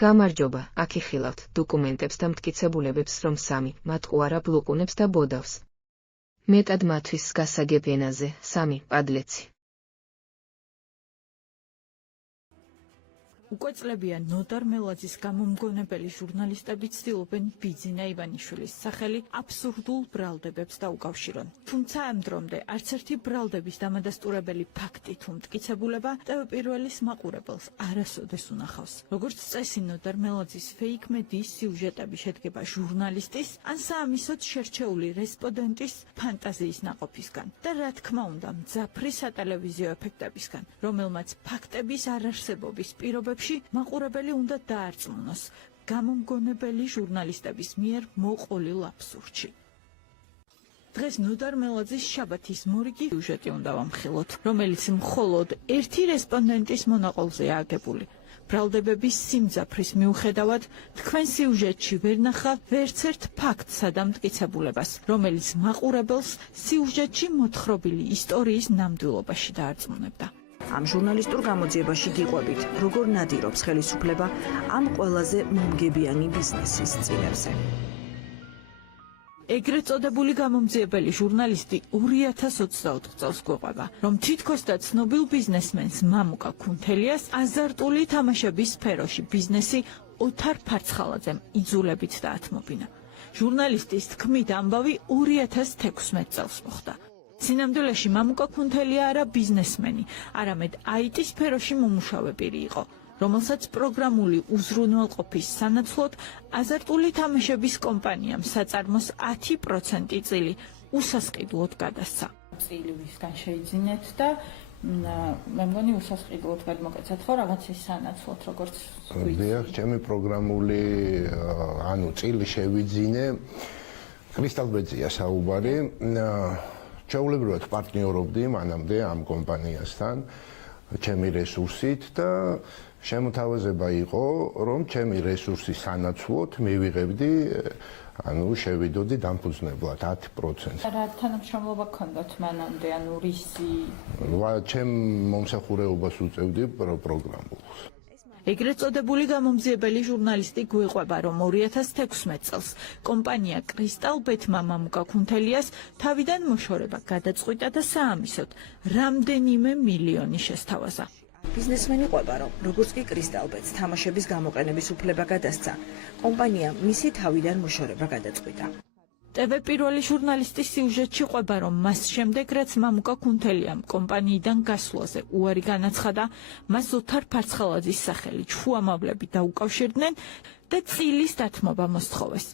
გამარჯობა, აქ იხილავთ დოკუმენტებს და მტკიცებულებებს, რომ სამი მათ უარა ბლოკუნებს და ბოდავს. მეტად მათთვის გასაგებ ენაზე, სამი პადლეცი. უკვე წლებია ნოდარ მელაძის გამომგონებელი ჟურნალისტები ცდილობენ ბიძინა ივანიშვილის სახელი აბსურდულ ბრალდებებს დაუკავშირონ. თუმცა ამ დრომდე არც ერთი ბრალდების დამადასტურებელი ფაქტი თუ მტკიცებულება ტევ-პირველის მაყურებელს არასოდეს უნახავს. როგორც წესი, ნოდარ მელაძის ფეიქ მედიის სიუჟეტები შედგება ჟურნალისტის ან საამისოდ შერჩეული რესპონდენტის ფანტაზიის ნაყოფისგან და რა თქმა უნდა მძაფრი სატელევიზიო ეფექტებისგან, რომელმაც ფაქტების არარსებობის პირობებში მაყურებელი უნდა დაარწმუნოს გამომგონებელი ჟურნალისტების მიერ მოყოლილ აბსურდში. დღეს ნოდარ მელაძის შაბათის მორიგი სიუჟეტი უნდა ვამხილოთ, რომელიც მხოლოდ ერთი რესპონდენტის მონაყოლზეა აგებული. ბრალდებების სიმძაფრის მიუხედავად, თქვენ სიუჟეტში ვერ ნახავთ ვერცერთ ფაქტსა და მტკიცებულებას, რომელიც მაყურებელს სიუჟეტში მოთხრობილი ისტორიის ნამდვილობაში დაარწმუნებდა. ამ ჟურნალისტურ გამოძიებაში გიყვებით, როგორ ნადირობს ხელისუფლება ამ ყველაზე მომგებიანი ბიზნესის წინებზე. ეგრეთ წოდებული გამომძიებელი ჟურნალისტი 2024 წელს გვეყვება, რომ თითქოს და ცნობილ ბიზნესმენს მამუკა ქუნთელიას აზარტული თამაშების სფეროში ბიზნესი ოთარ ფარცხალაძემ იძულებით დაათმობინა. ჟურნალისტის თქმით ამბავი 2016 წელს მოხდა. სინამდვილეში მამუკა ქუნთელია არა ბიზნესმენი, არამედ IT სფეროში მომუშავე პირი იყო, რომელსაც პროგრამული უზრუნველყოფის სანაცვლოდ აზარტული თამაშების კომპანიამ საწარმოს 10% წილი უსასყიდლოდ გადასცა. წილივისგან შეიძინეთ და მე მგონი უსასყიდლოდ გადმოკეცათ ხო რაღაცის სანაცვლოდ, როგორც დიახ, ჩემი პროგრამული წილი შევიძინე. კრისტალბეძია საუბარი. ჩვეულებრივად პარტნიორობდი მანამდე ამ კომპანიასთან ჩემი რესურსით და შემოთავაზება იყო, რომ ჩემი რესურსის სანაცვლოდ მივიღებდი, შევიდოდი დამფუძნებლად 10%. რა თანამშრომლობა გქონდათ მანამდე, რისი? ჩემ მომსახურეობას უწევდი პროგრამულს. ეგრეთ წოდებული გამომძიებელი ჟურნალისტი გვეყვება, რომ 2016 წელს კომპანია კრისტალბეთმა მამუკა ქუნთელიას თავიდან მოშორება გადაწყვიტა და საამისოდ რამდენიმე მილიონი შესთავაზა. ბიზნესმენი ყვება, რომ როგორც კი კრისტალბეთს თამაშების გამოყენების უფლება გადასცა, კომპანიამ მისი თავიდან მოშორება გადაწყვიტა. ტევ-პირველი ჟურნალისტის სიუჟეტში ყვება, რომ მას შემდეგ, რაც მამუკა ქუნთელიამ კომპანიიდან გასვლაზე უარი განაცხადა, მას ოთარ ფარცხალაძის სახელი ჩხუამავლები დაუკავშირდნენ და წილის დათმობა მოსთხოვეს.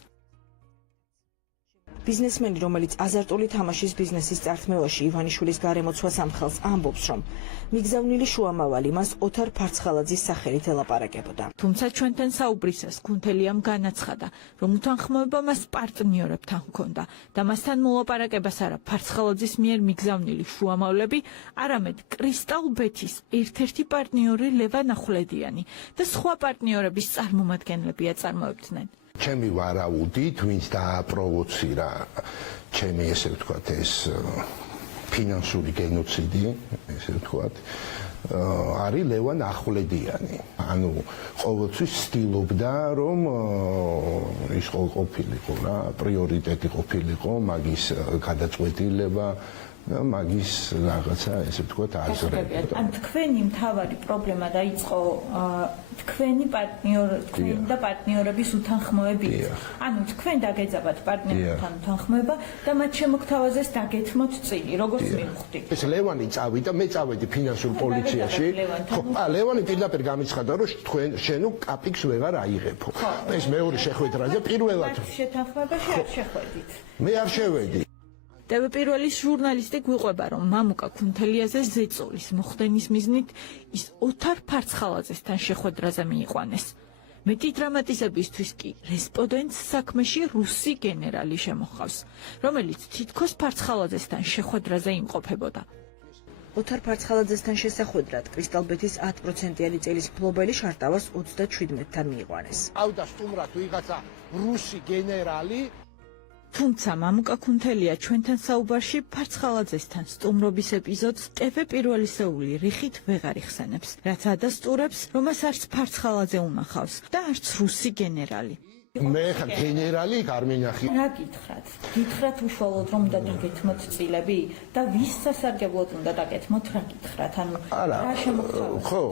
ბიზნესმენი, რომელიც აზარტული თამაშის ბიზნესის წართმევაში ივანიშვილის გარემოცვას ამხელს, ამბობს, რომ მიგზავნილი შუამავალი მას ოთარ ფარცხალაძის სახელით ელაპარაკებოდა. თუმცა ჩვენთან საუბრისას ქუნთელიამ განაცხადა, რომ უთანხმოება მას პარტნიორებთან ჰქონდა და მასთან მოლაპარაკებას არა ფარცხალაძის მიერ მიგზავნილი შუამავლები, არამედ კრისტალბეთის ერთ-ერთი პარტნიორი ლევან ახვლედიანი და სხვა პარტნიორების წარმომადგენლები აწარმოებდნენ. ჩემი ვარაუდით, ვინც დააპროვოცირა ჩემი ესე ვთქვათ ეს ფინანსური გენოციდი, ესე ვთქვათ, არის ლევან ახვლედიანი. ყოველთვის ცდილობდა, რომ ის ყოფილიყო რა, პრიორიტეტი ყოფილიყო მაგის გადაწყვეტილება და მაგის რაღაცა, ესე ვთქვათ, აზრები. ან თქვენი მთავარი პრობლემა დაიწყო თქვენი და პარტნიორების უთანხმოებით. თქვენ დაგეძაბათ პარტნიორებთან უთანხმოება და მათ შემოგთავაზეს დაგეთმოთ წილი, როგორც მივხვდი. ეს ლევანი წავიდა, მე წავედი ფინანსურ პოლიციაში. ლევანი პირდაპირ გამიცხადა, რომ შენ კაპიკს ვეღარ აიღებო. ეს მეორე შეხვედრაზე პირველად შეთანხმებაში არ შეხვედით. მე არ შევედი. ტევ-პირველის ჟურნალისტი გვიყვება, რომ მამუკა ქუნთელიაზე ზეწოლის მოხდენის მიზნით ის ოთარ ფარცხალაძესთან შეხვედრაზე მიიყვანეს. მეტი დრამატიზებისთვის კი რესპონდენტს საქმეში რუსი გენერალი შემოჰყავს, რომელიც თითქოს ფარცხალაძესთან შეხვედრაზე იმყოფებოდა. ოთარ ფარცხალაძესთან შესახვედრად კრისტალბეთის 10%-იანი წელის მფლობელი შარტავას 27-თან მიიყვანეს. ავდა სტუმრად ვიღაცა რუსი გენერალი თუმცა მამუკა ქუნთელია ჩვენთან საუბარში ფარცხალაძესთან სტუმრობის ეპიზოდს TV პირველისეული რიხით ვეღარ იხსენებს, რაც ადასტურებს, რომ ეს არც ფარცხალაძე უნახავს და არც რუსი გენერალი. მე ხა გენერალი არ მინახი. რა გითხრათ? გითხრათ უშუალოდ რომ უნდა დაგეთმოთ წილები და ვის სასარგებლოდ უნდა დაგეთმოთ რა გითხრათ? ანუ რა შემოგთავაზებთ? ხო,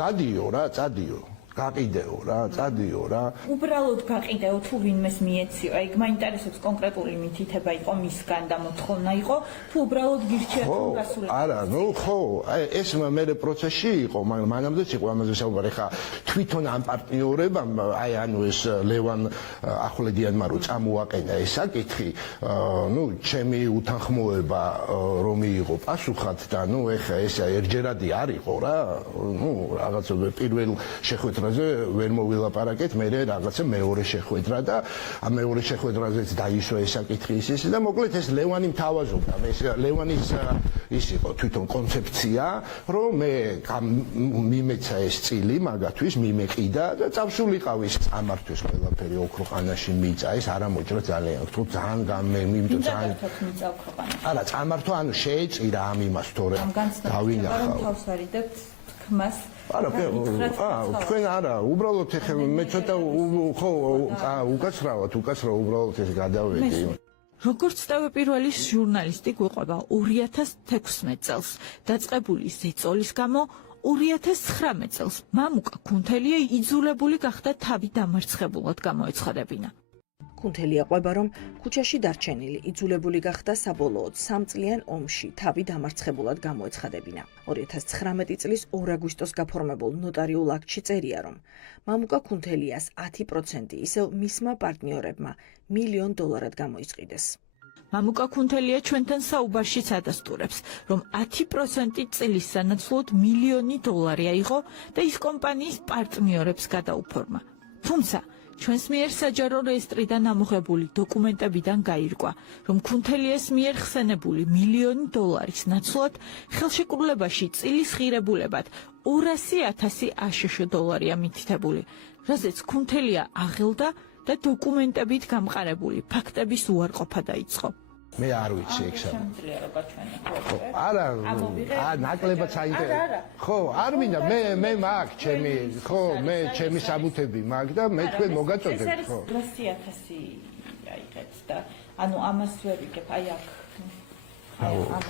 გადიო რა, წადიო. გაყიდეო რა, წადიო რა. უბრალოდ გაყიდეო თუ ვინმეს მიეციო. აი მაინტერესებს კონკრეტული მითითება იყო მისგან და მოთხოვნა იყო, თუ უბრალოდ გირჩიათ რომ გასულიყო. არა, ხო, ეს მე პროცესში იყო, მანამდეც იყო ამაზე საუბარი. ხა თვითონ ამ პარტნიორებამ, აი ანუ ეს ლევან ახვლედიანმა რო წამოაყენა ეს საკითხი, ჩემი უთანხმოება რომ მიიღო პასუხად და ეხა ეს ერთჯერადი არ იყო რა, რაღაცა პირველ შეხვედრაზე ვერ მოვილაპარაკეთ, მე რაღაცა მეორე შეხვედრა და ამ მეორე შეხვედრაზეც დაისვა ეს საკითხი ის და მოკლედ ეს ლევანი მთავაზობდა, ეს ლევანის ის იყო თვითონ კონცეფცია, რომ მე მიმეცა ეს წილი მაგათვის მიმეყიდა და წავსულიყავ ის წამართვის ყველაფერი ოქროყანაში მიწა, ეს არ ამოჭრა ძალიან, თუ ძალიან იმიტომ ძალიან არა, წამართვა ანუ შეეწირა ამ იმას თორე დავინახავ. თავს არიდებთ ხმას. არა, თქვენ არა, უბრალოდ ეხლა მე ცოტა ხო უკაცრავად უბრალოდ ეს გადავედი. როგორც TV პირველის ჟურნალისტი გვიყვება 2016 წელს დაწყებული ზეწოლის გამო 2019 წელს მამუკა ქუნთელია იძულებული გახდა თავი დამარცხებულად გამოეცხადებინა. ქუნთელია ყვება, რომ ქუჩაში დარჩენილი იძულებული გახდა საბოლოოდ 3 წლიან ომში თავი დამარცხებულად გამოეცხადებინა. 2019 წლის 2 აგვისტოს გაფორმებულ ნოტარიულ აქტში წერია, რომ მამუკა ქუნთელიას 10% ისევ მისმა პარტნიორებმა $1,000,000 გამოისყიდეს. მამუკა ქუნთელია ჩვენთან საუბარშიც ადასტურებს, რომ 10% წილის სანაცვლოდ $1,000,000 აიღო და ის კომპანიის პარტნიორებს გადაუფორმა. თუმცა ჩვენს მიერ საჯარო რეესტრიდან ამოღებული დოკუმენტებიდან გაირკვა, რომ ქუნთელიას მიერ ხსენებული $1,000,000 ნაცვლად ხელშეკრულებაში წილის ღირებულებად 200,000 აშშ დოლარია მითითებული, რაზეც ქუნთელია აღელდა და დოკუმენტებით გამყარებული ფაქტების უარყოფა დაიწყო. მე არ ვიცი ეგ სა. შემძლიერობა ჩვენი ხო. არა, ნაკლებად საინტერესო. ხო, არ მინდა, მე მაგ ჩემი, ხო, მე ჩემი საბუთები მაგ და მე თქვენ მოგაწოდებ, ხო. 200,000 აიღეთ და ანუ ამას ვერ ვიგებ, აი აქ. ამას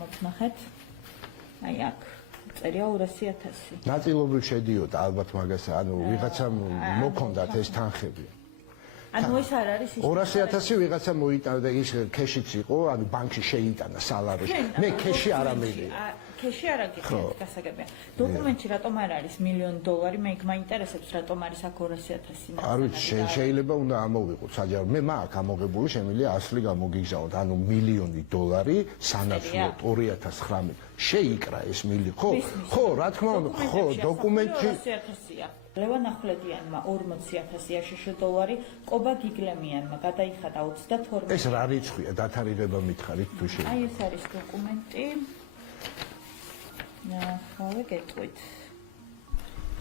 მოგნახეთ. აი აქ. წერია 200,000. ნაწილობრივ შედიოდა ალბათ მაგას, ანუ ვიღაცამ მოქონდათ ეს თანხები. ანუ ეს არ არის ის 200,000 ვიღაცა მოიტანა და ის ქეშიც იყო, ანუ ბანკში შეიტანა სალაროში. მე ქეში არ ამერია. ქეში არ აგიხსენეთ, გასაგებია. დოკუმენტში რატომ არ არის $1,000,000? მე იქ მაინტერესებს რატომ არის აქ 200,000 ნახსენები. არ ვიცი, შეიძლება უნდა ამოვიყოთ საჯარო. მე მაქვს ამოღებული, შემიძლია 100 გამოგიგზავნოთ, ანუ $1,000,000 სანაცვლოდ 2009 შეიკრა ეს ხო, რა თქმა უნდა, ხო, დოკუმენტში 200,000-ია. ლევან ახვლედიანმა 40,000 აშშ დოლარი, ყობა გიგლემიანმა გადაიხადა 32. ეს რა რიცხვია, დათარიღება მითხარით თუ შეიძლება. აი ეს არის დოკუმენტი. ხავე გეტყვით.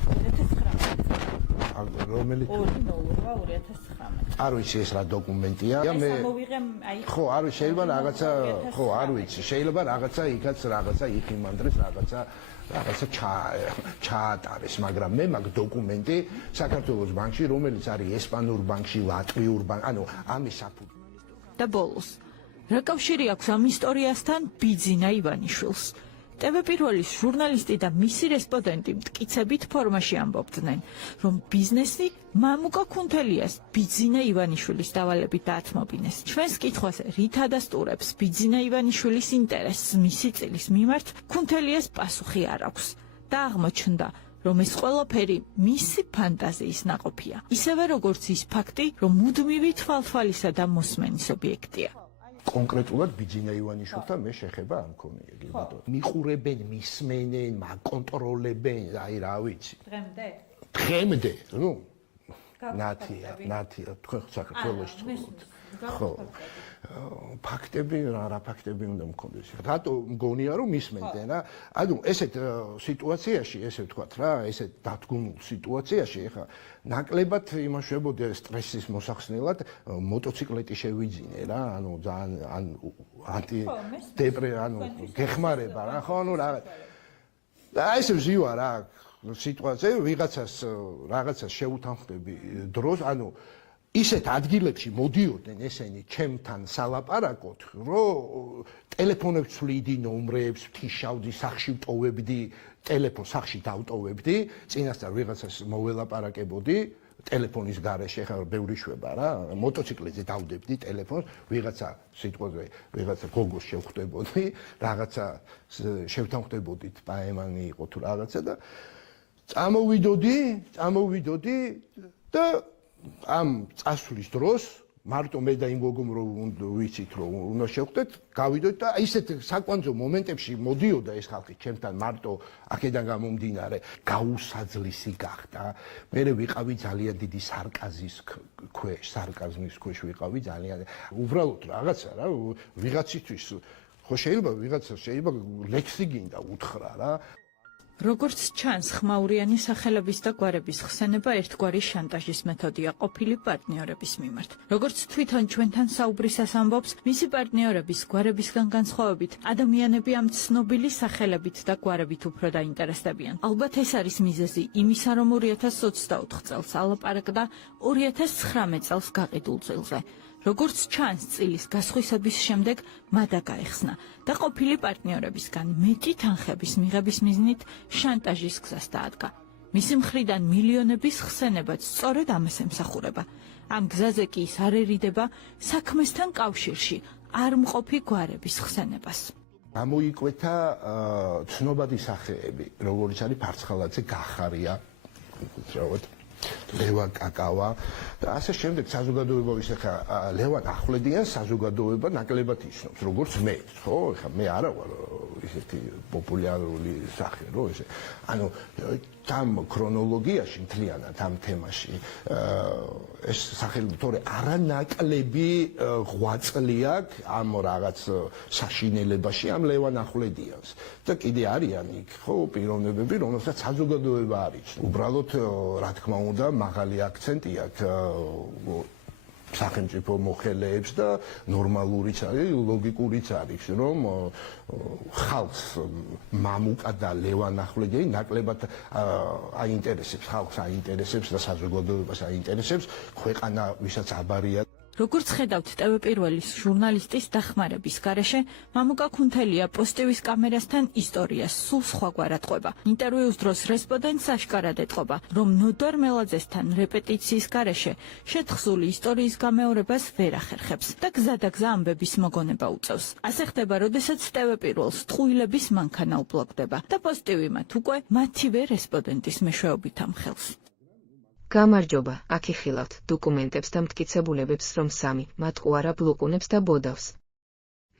2019. რომელიც 2009. არ ვიცი ეს რა დოკუმენტია. მე მოვიღე აი ხო, არ ვიცი, შეიძლება რაღაცა, ხო, არ ვიცი, შეიძლება რაღაცა იქაც რაღაცა იხიმანდრეს, რაღაცა ჩაატარეს, მაგრამ მე მაგ დოკუმენტი საქართველოს ბანკში, რომელიც არის ესპანურ ბანკში, ლატვიურ ბანკში, ანუ ამის საფუძველი. და ბოლოს, რა კავშირი აქვს ამ ისტორიასთან ბიძინა ივანიშვილს? TV პირველის ჟურნალისტი და მისი რესპონდენტი მტკიცებით ფორმაში ამბობდნენ, რომ ბიზნესი მამუკა ქუნთელიას ბიძინა ივანიშვილის დავალებით დაათმობინეს. ჩვენს კითხვაზე რით ადასტურებს ბიძინა ივანიშვილის ინტერესს მისი წილის მიმართ, ქუნთელიას პასუხი არ აქვს და აღმოჩნდა, რომ ეს ყველაფერი მისი ფანტაზიის ნაყოფია. ისევე როგორც ის ფაქტი, რომ მუდმივი თვალთვალისა და მოსმენის ობიექტია. კონკრეტულად ბიძინა ივანიშვილთან მე შეხება არ მქონია, გიბატონო. მიყურებენ, მისმენენ, მაკონტროლებენ, აი რა ვიცი. დღემდე, ნათია, თქვენ საქართველოში ცხოვრობთ. ხო. ფაქტები რა ფაქტები უნდა მქონდეს. რატო მგონია რომ მისმენდნენ რა? ანუ ესეთ სიტუაციაში, ესე ვთქვათ რა, ესეთ დადგმულ სიტუაციაში ხა ნაკლებად იმაშვებოდი სტრესის მოსახსნელად მოტოციკლეტი შევიძინე რა, ანუ ძალიან ანტი ანუ გეხმარება რა, ხო, ანუ რა. და ესე ვზივა რა სიტუაცია, რაღაცას შეუთანხმდები დროს, ანუ ისეთ ადგილებში მოდიოდნენ ესენი ჩემთან სალაპარაკოთ, რომ ტელეფონებს ვცვლიდი, ნომრებს ვთიშავდი, სახში ვტოვებდი, ტელეფონს სახში დავტოვებდი, წინასწარ ვიღაცას მოველაპარაკებოდი, ტელეფონის გარეშე ხარ ბევრი შვება რა, მოტოციკლებზე დავდებდი ტელეფონს, ვიღაცა სიტყვაზე, ვიღაცა გოგოს შევხვდებოდი, რაღაცა შევთანხმდებოდით, პაემანი იყო თუ რაღაცა და წამოვიდოდი და ამ წასვლის დროს მარტო მე და იმ გოგომ რომ ვიცით რომ უნდა შევხვდეთ, გავიდოდით და ისეთ საკვანძო მომენტებში მოდიოდა ეს ხალხი ჩემთან მარტო აქედან გამომდინარე, გაუსაძლისი გახდა. მე ვიყავი ძალიან დიდი სარკაზმის ქვეშ ვიყავი ძალიან. უბრალოდ რაღაცა რა, ვიღაცისთვის ხო შეიძლება ლექსი გინდა უთხრა რა. როგორც ჩანს, ხმაურიანი სახელების და გვარების ხსენება ერთგვარი შანტაჟის მეთოდია ყოფილი პარტნიორების მიმართ. როგორც თვითონ ჩვენთან საუბრისას ამბობს, მისი პარტნიორების გვარებისგან განსხვავებით, ადამიანები ამ ცნობილი სახელებით და გვარებით უფრო დაინტერესდებიან. ალბათ ეს არის მიზეზი იმისა, რომ 2024 წელს ალაპარაკდა 2019 წელს გაყიდულ წილზე. როგორც ჩანს, წილის გასხვისების შემდეგ მადა გაეხსნა და ყოფილი პარტნიორებისგან მეტი თანხების მიღების მიზნით შანტაჟის გზას დაადგა. მისი მხრიდან მილიონების ხსენებაც სწორედ ამას ემსახურება. ამ გზაზე კი ის არ ერიდება საქმესთან კავშირში არ მყოფი გვარების ხსენებას. გამოიკვეთა ცნობადი სახეები, როგორც არის ფარცხალაძე გახარია, უცრავად ლევან კაკავა და ასე შემდეგ საზოგადოებავის ახლა ლევან ახვლედიან საზოგადოება ნაკლებად ისნობს როგორც მე, ხო? ახლა მე არა ვარ ისეთი პოპულარული სახე, რო ესე. ანუ там ქრონოლოგიაში მთლიანად ამ თემაში ეს სახელი თორე არანაკლები ღვაწლი აქვს ამ რაღაც საშინელებაში ამ ლევან ახვლედიანს და კიდე არიან იქ ხო პიროვნებები რომელსაც საზოგადოება არის უბრალოდ რა თქმა უნდა მაღალი აქცენტი აქვს სახელმწიფო მოხელეებს და ნორმალურიც არის, ლოგიკურიც არის, რომ ხალხს მამუკა და ლევან ახვლედიანი ნაკლებად აინტერესებს, ხალხს აინტერესებს და საზოგადოებას აინტერესებს, ქვეყანა ვისაც აბარია. როგორც ხედავთ TV პირველის ჟურნალისტის დახმარების გარეშე, მამუკა ქუნთელია პოსტივის კამერასთან ისტორიას სულ სხვაგვარად ყვება. ინტერვიუს დროს რესპონდენტს აშკარად ეტყობა, რომ ნოდარ მელაძესთან რეპეტიციის გარეშე შეთხზული ისტორიის გამეორებას ვერ ახერხებს და გზადაგზა ამბების მოგონება უწევს. ასე ხდება, როდესაც TV პირველს ტყუილების მანქანა უბლოკდება და პოსტივი მათ უკვე მათივე რესპონდენტის მეშვეობით ამხელს. გამარჯობა, აქ იხილავთ დოკუმენტებს და მტკიცებულებებს, რომ სამი მატყუარა ბლოკუნებს და ბოდავს.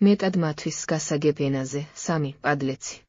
მეტად მათვის გასაგებ ენაზე, სამი პადლეცი.